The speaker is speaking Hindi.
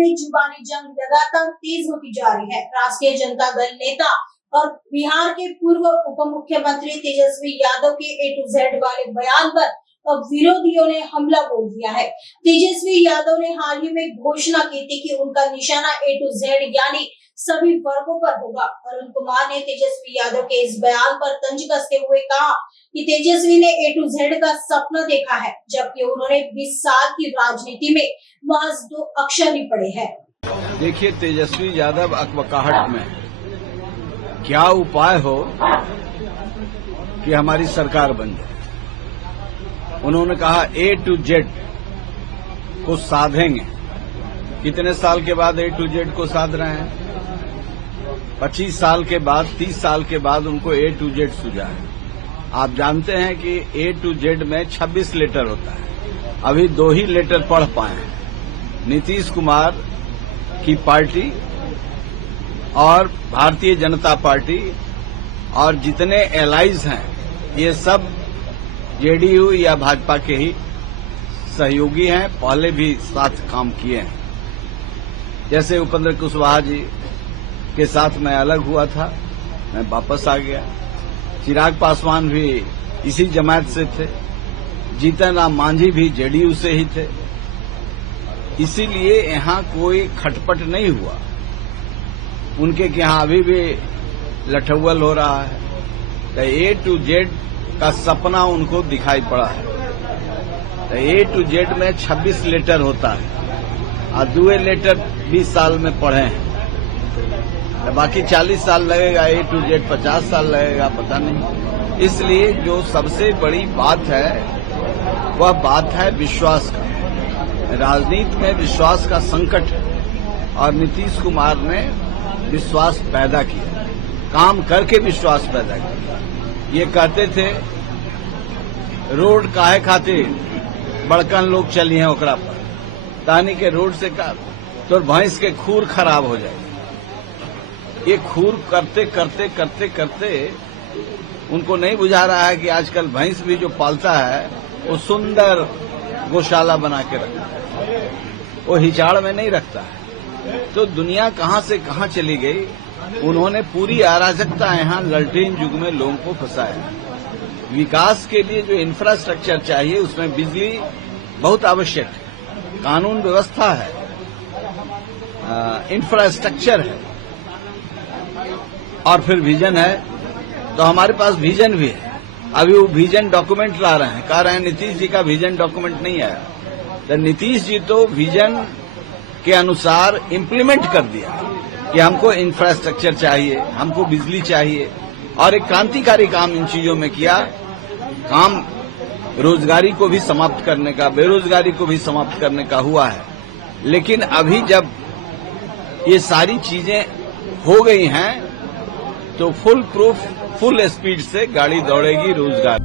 में जुबानी जंग लगातार तेज होती जा रही है। राष्ट्रीय जनता दल नेता और बिहार के पूर्व उप मुख्यमंत्री तेजस्वी यादव के A to Z वाले बयान पर अब विरोधियों ने हमला बोल दिया है। तेजस्वी यादव ने हाल ही में घोषणा की थी कि उनका निशाना A to Z यानी सभी वर्गों पर होगा। अरुण कुमार ने तेजस्वी यादव के इस बयान पर तंज कसते हुए कहा कि तेजस्वी ने A to Z का सपना देखा है, जबकि उन्होंने 20 साल की राजनीति में महज 2 अक्षर ही पढ़े हैं। देखिए, तेजस्वी यादव अकबकाहट में क्या उपाय हो कि हमारी सरकार बन जाए। उन्होंने कहा A to Z को साधेंगे। कितने साल के बाद A to Z को साध रहे हैं? 25 साल के बाद, 30 साल के बाद उनको A to Z सूझा है। आप जानते हैं कि A to Z में 26 लेटर होता है, अभी 2 ही लेटर पढ़ पाए हैं। नीतीश कुमार की पार्टी और भारतीय जनता पार्टी और जितने एलाइज हैं, ये सब जेडीयू या भाजपा के ही सहयोगी हैं, पहले भी साथ काम किए हैं। जैसे उपेंद्र कुशवाहा जी के साथ मैं अलग हुआ था, मैं वापस आ गया। चिराग पासवान भी इसी जमात से थे, जीतन राम मांझी भी जेडीयू से ही थे। इसीलिए यहां कोई खटपट नहीं हुआ। उनके यहां अभी भी लठौवल हो रहा है। तो A to Z का सपना उनको दिखाई पड़ा है। तो A to Z में 26 लेटर होता है और 2 लेटर 20 साल में पढ़े हैं। तो बाकी 40 साल लगेगा, A to Z 50 साल लगेगा, पता नहीं। इसलिए जो सबसे बड़ी बात है वह बात है विश्वास का। राजनीति में विश्वास का संकट है और नीतीश कुमार ने विश्वास पैदा किया, काम करके विश्वास पैदा किया। ये कहते थे रोड काहे खातिर बड़कन लोग चली हैं ओकरा पर, तानी के रोड से का तो भैंस के खूर खराब हो जाएगी। ये खूर करते करते करते करते उनको नहीं बुझा रहा है कि आजकल भैंस भी जो पालता है वो सुंदर गौशाला बना के रखता है, वो हिचाड़ में नहीं रखता है। तो दुनिया कहां से कहां चली गई। उन्होंने पूरी अराजकता यहां ललटेन युग में लोगों को फंसाया। विकास के लिए जो इंफ्रास्ट्रक्चर चाहिए उसमें बिजली बहुत आवश्यक है, कानून व्यवस्था है, इंफ्रास्ट्रक्चर है और फिर विजन है। तो हमारे पास विजन भी है। अभी वो विजन डॉक्यूमेंट ला रहे हैं, कह रहे हैं नीतीश जी का विजन डॉक्यूमेंट नहीं आया। तो नीतीश जी तो विजन के अनुसार इम्प्लीमेंट कर दिया कि हमको इंफ्रास्ट्रक्चर चाहिए, हमको बिजली चाहिए, और एक क्रांतिकारी काम इन चीजों में किया। काम रोजगारी को भी समाप्त करने का, बेरोजगारी को भी समाप्त करने का हुआ है। लेकिन अभी जब ये सारी चीजें हो गई हैं तो फुल प्रूफ, फुल स्पीड से गाड़ी दौड़ेगी रोजगार।